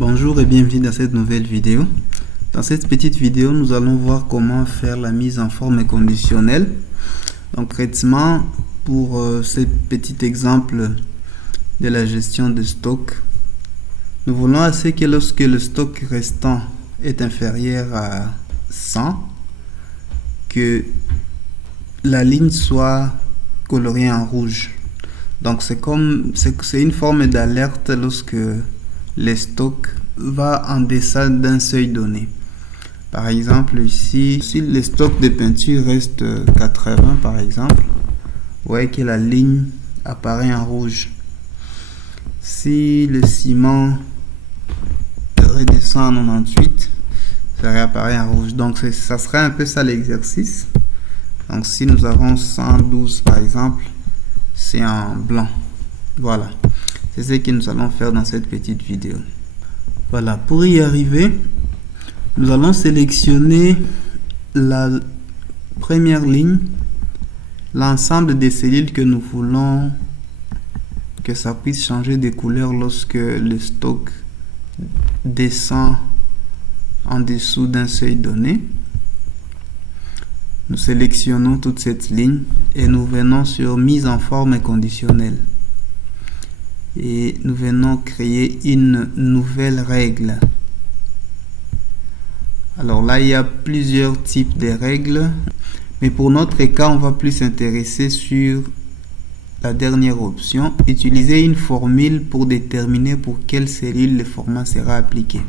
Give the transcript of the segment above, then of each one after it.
Bonjour et bienvenue dans cette nouvelle vidéo. Dans cette petite vidéo, nous allons voir comment faire la mise en forme conditionnelle. Donc, concrètement, pour ce petit exemple de la gestion de stock, nous voulons assez que lorsque le stock restant est inférieur à 100, que la ligne soit coloriée en rouge. Donc, c'est une forme d'alerte lorsque le stock va en deçà d'un seuil donné. Par exemple, ici, si le stock de peinture reste 80 par exemple, vous voyez que la ligne apparaît en rouge. Si le ciment redescend à 98, ça réapparaît en rouge. Donc ça serait un peu ça l'exercice. Donc si nous avons 112 par exemple, c'est en blanc. Voilà, c'est ce que nous allons faire dans cette petite vidéo. Voilà, pour y arriver, nous allons sélectionner la première ligne, l'ensemble des cellules que nous voulons que ça puisse changer de couleur lorsque le stock descend en dessous d'un seuil donné. Nous sélectionnons toute cette ligne et nous venons sur mise en forme conditionnelle. Et nous venons créer une nouvelle règle. Alors là, il y a plusieurs types de règles, mais pour notre cas, on va plus s'intéresser sur la dernière option, utiliser une formule pour déterminer pour quelle cellule le format sera appliqué.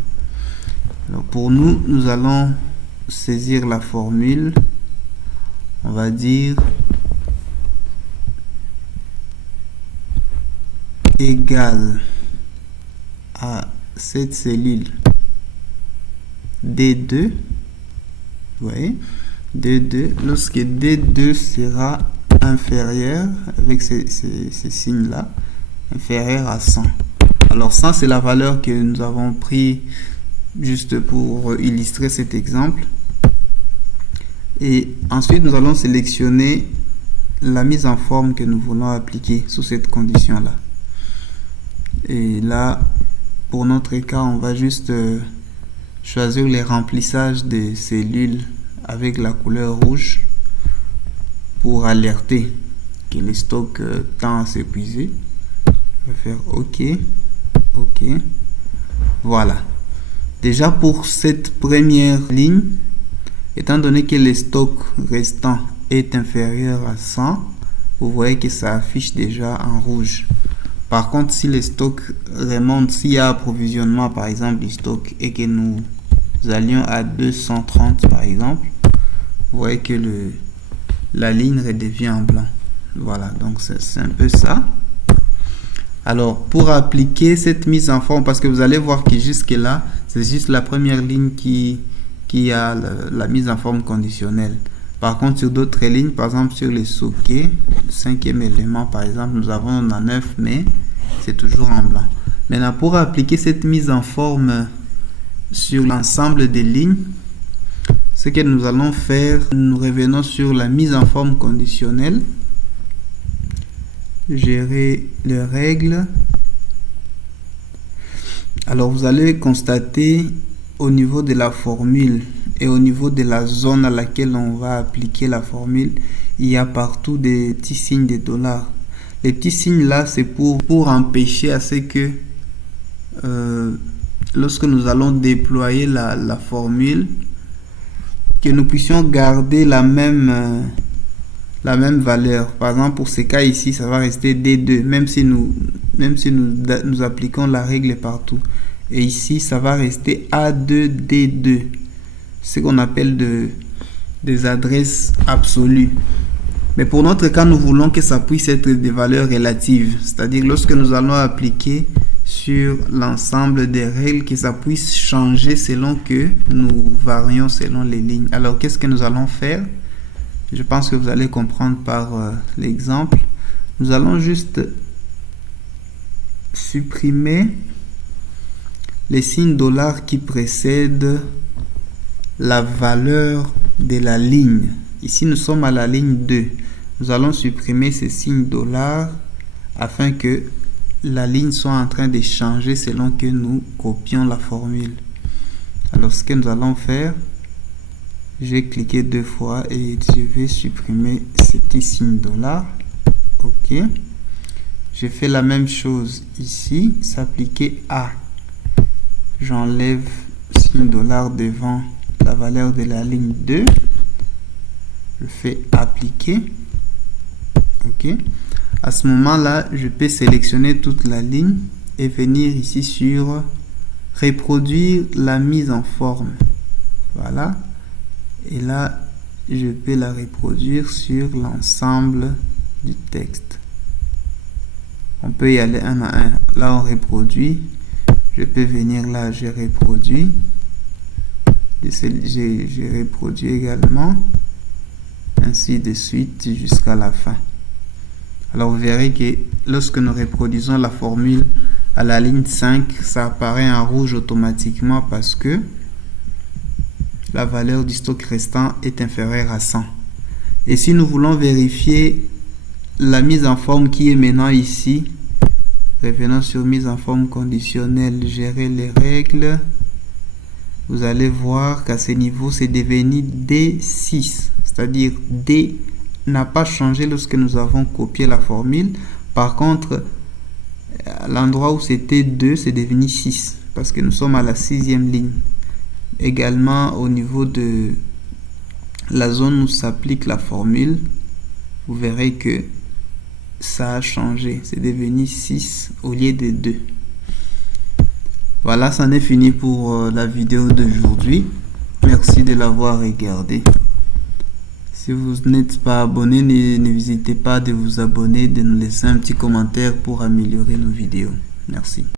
Alors pour nous, nous allons saisir la formule. On va dire égal à cette cellule D2. Vous voyez, D2, lorsque D2 sera inférieur, avec ces signes là, inférieur à 100. Alors 100, c'est la valeur que nous avons pris juste pour illustrer cet exemple. Et ensuite, nous allons sélectionner la mise en forme que nous voulons appliquer sous cette condition là. Et là, pour notre cas, on va juste choisir les remplissages des cellules avec la couleur rouge pour alerter que le stock tend à s'épuiser. On va faire OK, OK. Voilà. Déjà pour cette première ligne, étant donné que le stock restant est inférieur à 100, vous voyez que ça affiche déjà en rouge. Par contre, si le stock remonte, s'il y a approvisionnement par exemple du stock et que nous allions à 230 par exemple, vous voyez que la ligne redevient en blanc. Voilà, donc c'est un peu ça. Alors, pour appliquer cette mise en forme, parce que vous allez voir que jusque là, c'est juste la première ligne qui a la mise en forme conditionnelle. Par contre, sur d'autres lignes, par exemple sur les sockets, le cinquième élément par exemple, nous avons en 9, mais c'est toujours en blanc. Maintenant, pour appliquer cette mise en forme sur l'ensemble des lignes, ce que nous allons faire, nous revenons sur la mise en forme conditionnelle, gérer les règles. Alors, vous allez constater au niveau de la formule et au niveau de la zone à laquelle on va appliquer la formule, il y a partout des petits signes de $. Les petits signes là, c'est pour empêcher à ce que lorsque nous allons déployer la formule, que nous puissions garder la même valeur. Par exemple, pour ce cas ici, ça va rester D2, même si nous appliquons la règle partout. Et ici, ça va rester A2D2, ce qu'on appelle des adresses absolues. Mais pour notre cas, nous voulons que ça puisse être des valeurs relatives. C'est-à-dire, lorsque nous allons appliquer sur l'ensemble des règles, que ça puisse changer selon que nous varions selon les lignes. Alors, qu'est-ce que nous allons faire? Je pense que vous allez comprendre par l'exemple. Nous allons juste supprimer les signes $ qui précèdent la valeur de la ligne. Ici, nous sommes à la ligne 2. Nous allons supprimer ces signes $ afin que la ligne soit en train de changer selon que nous copions la formule. Alors ce que nous allons faire, je vais cliquer 2 fois et je vais supprimer ce petit signe $. OK. Je fais la même chose ici, s'appliquer à. J'enlève signe $, devant la valeur de la ligne 2. Je fais appliquer. OK. À ce moment-là, je peux sélectionner toute la ligne et venir ici sur reproduire la mise en forme. Voilà. Et là, je peux la reproduire sur l'ensemble du texte. On peut y aller un à un. Là, on reproduit. Je peux venir là, je reproduis. Je reproduis également. Ainsi de suite jusqu'à la fin. Alors, vous verrez que lorsque nous reproduisons la formule à la ligne 5, ça apparaît en rouge automatiquement parce que la valeur du stock restant est inférieure à 100. Et si nous voulons vérifier la mise en forme qui est maintenant ici, revenons sur mise en forme conditionnelle, gérer les règles. Vous allez voir qu'à ce niveau, c'est devenu D6. C'est-à-dire D n'a pas changé lorsque nous avons copié la formule. Par contre, à l'endroit où c'était 2, c'est devenu 6. Parce que nous sommes à la 6e ligne. Également, au niveau de la zone où s'applique la formule, vous verrez que ça a changé. C'est devenu 6 au lieu de 2. Voilà, c'en est fini pour la vidéo d'aujourd'hui. Merci de l'avoir regardé. Si vous n'êtes pas abonné, n'hésitez pas de vous abonner, de nous laisser un petit commentaire pour améliorer nos vidéos. Merci.